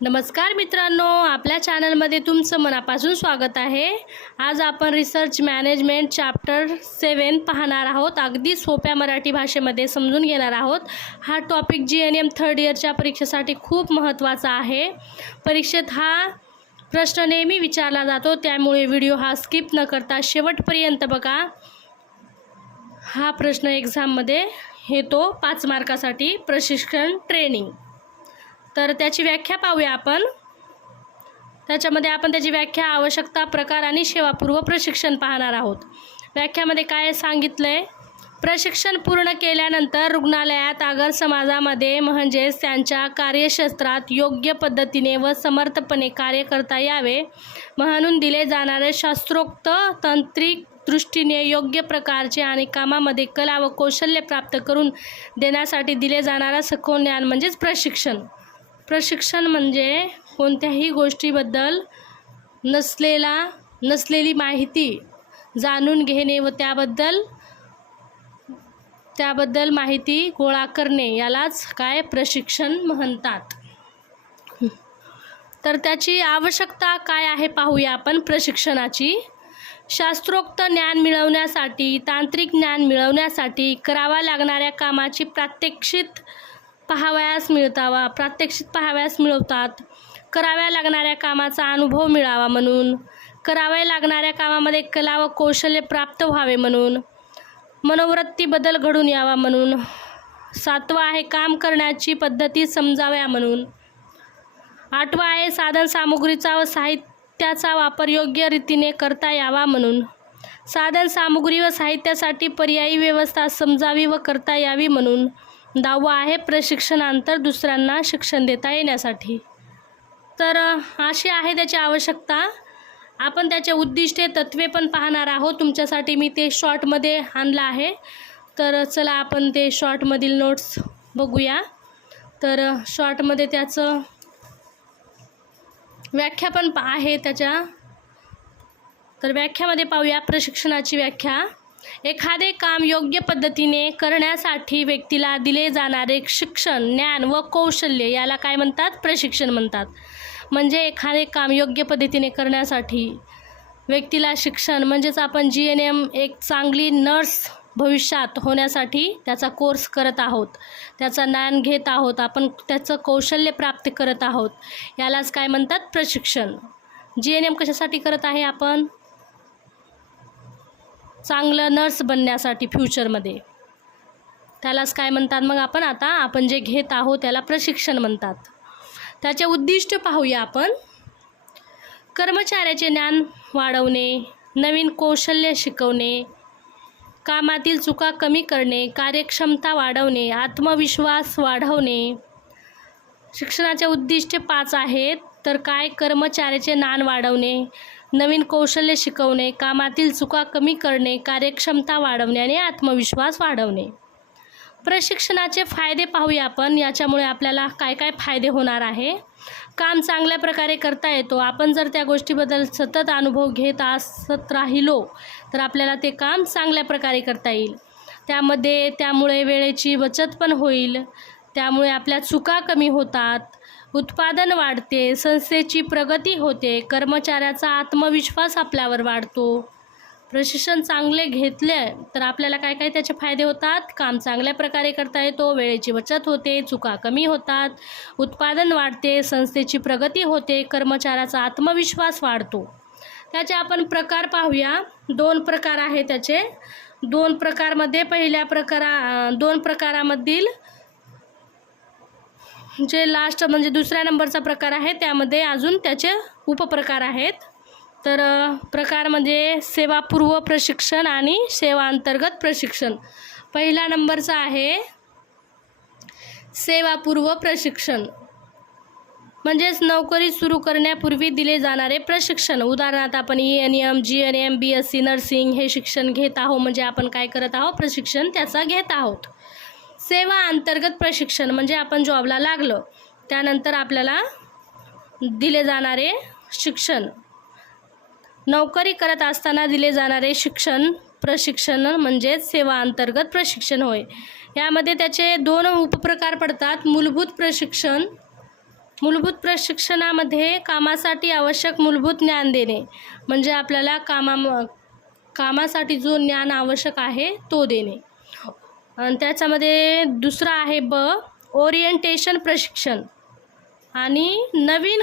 नमस्कार मित्रांनो, आपल्या चॅनलमध्ये तुमचं मनापासून स्वागत आहे। आज आपण रिसर्च मॅनेजमेंट चॅप्टर 7 पाहणार आहोत। अगदी सोप्या मराठी भाषेमध्ये समजून घेणार आहोत। हा टॉपिक जीएनएम थर्ड इयरच्या परीक्षेसाठी खूप महत्त्वाचा आहे। परीक्षेत हा प्रश्न नेहमी विचारला जातो, त्यामुळे व्हिडिओ हा स्किप न करता शेवटपर्यंत बघा। हा प्रश्न एक्झाममध्ये येतो 5 मार्कासाठी, प्रशिक्षण ट्रेनिंग। तर त्याची व्याख्या पाहूया आपण। त्याच्यामध्ये आपण त्याची व्याख्या, आवश्यकता, प्रकार आणि सेवापूर्व प्रशिक्षण पाहणार आहोत। व्याख्यामध्ये काय सांगितलंय? प्रशिक्षण पूर्ण केल्यानंतर रुग्णालयात अगर समाजामध्ये म्हणजेच त्यांच्या कार्यक्षेत्रात योग्य पद्धतीने व समर्थपणे कार्य करता यावे म्हणून दिले जाणारे शास्त्रोक्त तांत्रिक दृष्टीने योग्य प्रकारचे आणि कामामध्ये कला व कौशल्य प्राप्त करून देण्यासाठी दिले जाणारा सखोल ज्ञान म्हणजेच प्रशिक्षण। प्रशिक्षण म्हणजे कोणत्याही गोष्टीबद्दल नसलेली माहिती जाणून घेणे व त्याबद्दल माहिती गोळा करणे, यालाच काय प्रशिक्षण म्हणतात। तर त्याची आवश्यकता काय आहे पाहूया आपण प्रशिक्षणाची। शास्त्रोक्त ज्ञान मिळवण्यासाठी, तांत्रिक ज्ञान मिळवण्यासाठी कराव्या लागणाऱ्या कामाची प्रात्यक्षिक पाहावयास मिळवतात। कराव्या लागणाऱ्या कामाचा अनुभव मिळावा म्हणून, कराव्या लागणाऱ्या कामामध्ये कला व कौशल्य प्राप्त व्हावे म्हणून, मनोवृत्ती बदल घडून यावा म्हणून। 7वा आहे काम करण्याची पद्धती समजाव्या म्हणून। 8वा आहे साधन सामुग्रीचा व साहित्याचा वापर योग्य रीतीने करता यावा म्हणून। साधन सामुग्री व साहित्यासाठी पर्यायी व्यवस्था समजावी व करता यावी म्हणून। 10वा आहे प्रशिक्षणानंतर दुसऱ्यांना शिक्षण देता येण्यासाठी। तर अशी आहे त्याची आवश्यकता। आपण त्याचे उद्दिष्टे, तत्त्वे पण पाहणार आहोत। तुमच्यासाठी मी ते शॉर्टमध्ये आणलं आहे। तर चला आपण ते शॉर्टमधील नोट्स बघूया। तर शॉर्टमध्ये त्याचं व्याख्या पण आहे त्याच्या। तर व्याख्यामध्ये पाहूया प्रशिक्षणाची व्याख्या। एखादे काम योग्य पद्धतीने करण्यासाठी व्यक्तीला दिले जाणारे शिक्षण, ज्ञान व कौशल्य याला काय म्हणतात? प्रशिक्षण म्हणतात। म्हणजे एखादे काम योग्य पद्धतीने करण्यासाठी व्यक्तीला शिक्षण, म्हणजेच आपण जीएनएम एक चांगली नर्स भविष्यात होण्यासाठी त्याचा कोर्स करत आहोत, त्याचा ज्ञान घेत आहोत, आपण त्याचं कौशल्य प्राप्त करत आहोत, यालाच काय म्हणतात? प्रशिक्षण। जीएनएम कशासाठी करत आहे आपण? चांगलं नर्स बनण्यासाठी फ्युचरमध्ये, त्यालाच काय म्हणतात? मग आपण जे घेत आहोत त्याला प्रशिक्षण म्हणतात। त्याचे उद्दिष्ट पाहूया आपण। कर्मचाऱ्याचे ज्ञान वाढवणे, नवीन कौशल्य शिकवणे, कामातील चुका कमी करणे, कार्यक्षमता वाढवणे, आत्मविश्वास वाढवणे। शिक्षणाचे उद्दिष्ट 5 आहेत। तर काय? कर्मचाऱ्याचे ज्ञान वाढवणे, नवीन कौशल्य शिकवणे, कामातील चुका कमी करणे, कार्यक्षमता वाढवणे आणि आत्मविश्वास वाढवणे। प्रशिक्षणाचे फायदे पाहूया आपण। याच्यामुळे आपल्याला काय काय फायदे होणार आहे? काम चांगल्या प्रकारे करता येतो। आपण जर त्या गोष्टीबद्दल सतत अनुभव घेत असत राहिलो तर आपल्याला ते काम चांगल्या प्रकारे करता येईल। त्यामुळे वेळेची बचत पण होईल, त्यामुळे आपल्या चुका कमी होतात, उत्पादन वाढते, संस्थेची प्रगती होते, कर्मचाऱ्याचा आत्मविश्वास आपल्यावर वाढतो। प्रशिक्षण चांगले घेतले तर आपल्याला काय काय त्याचे फायदे होतात? काम चांगल्या प्रकारे करता येतो, वेळेची बचत होते, चुका कमी होतात, उत्पादन वाढते, संस्थेची प्रगती होते, कर्मचाऱ्याचा आत्मविश्वास वाढतो। त्याचे आपण प्रकार पाहूया। 2 प्रकार आहे त्याचे। 2 प्रकारमध्ये दोन प्रकारामधील जे लास्ट म्हणजे दुसऱ्या नंबरचा प्रकार आहे, त्यामध्ये अजून त्याचे उपप्रकार आहेत। तर प्रकार म्हणजे सेवापूर्व प्रशिक्षण आणि सेवा अंतर्गत प्रशिक्षण। पहिला नंबरचा आहे सेवापूर्व प्रशिक्षण, म्हणजेच नोकरी सुरू करण्यापूर्वी दिले जाणारे प्रशिक्षण। उदाहरणार्थ आपण ENM, GNM, BSc नर्सिंग हे शिक्षण घेत आहोत, म्हणजे आपण काय करत आहोत? प्रशिक्षण त्याचा घेत आहोत। सेवा अंतर्गत प्रशिक्षण म्हणजे आपण जॉबला लागलो त्यानंतर आपल्याला दिले जाणारे शिक्षण, नोकरी करत असताना दिले जाणारे प्रशिक्षण म्हणजे सेवा अंतर्गत प्रशिक्षण होय। यामध्ये त्याचे 2 उपप्रकार पडतात। मूलभूत प्रशिक्षण मूलभूत प्रशिक्षणामध्ये कामासाठी आवश्यक मूलभूत ज्ञान देणे, म्हणजे आपल्याला कामासाठी जो ज्ञान आवश्यक आहे तो देणे. आणि त्याच्यामध्ये दुसरा आहे ओरिएंटेशन प्रशिक्षण, आणि नवीन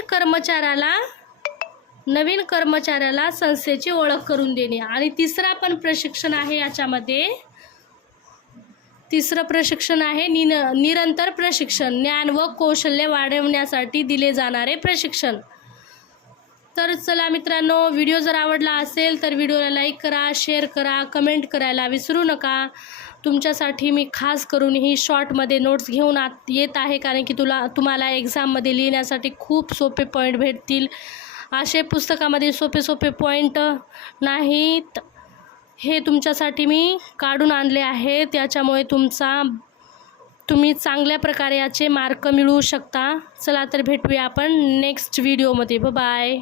कर्मचाऱ्याला संस्थेची ओळख करून देणे. आणि तिसरा पण प्रशिक्षण आहे याच्यामध्ये, तिसरं प्रशिक्षण आहे निरंतर प्रशिक्षण, ज्ञान व कौशल्य वाढवण्यासाठी दिले जाणारे प्रशिक्षण. तर चला मित्रांनो, व्हिडिओ जर आवडला असेल तर व्हिडिओला लाईक करा, शेअर करा, कमेंट करायला विसरू नका. तुमच्यासाठी मी खास करून ही शॉर्टमध्ये नोट्स घेऊन येत आहे, कारण की तुम्हाला एक्झाममध्ये लिहिण्यासाठी खूप सोपे पॉईंट भेटतील. असे पुस्तकामध्ये सोपे पॉईंट नाहीत, हे तुमच्यासाठी मी काढून आणले आहे. त्याच्यामुळे तुम्ही चांगल्या प्रकारे याचे मार्क मिळवू शकता. चला तर भेटूया आपण नेक्स्ट व्हिडिओमध्ये. बाय.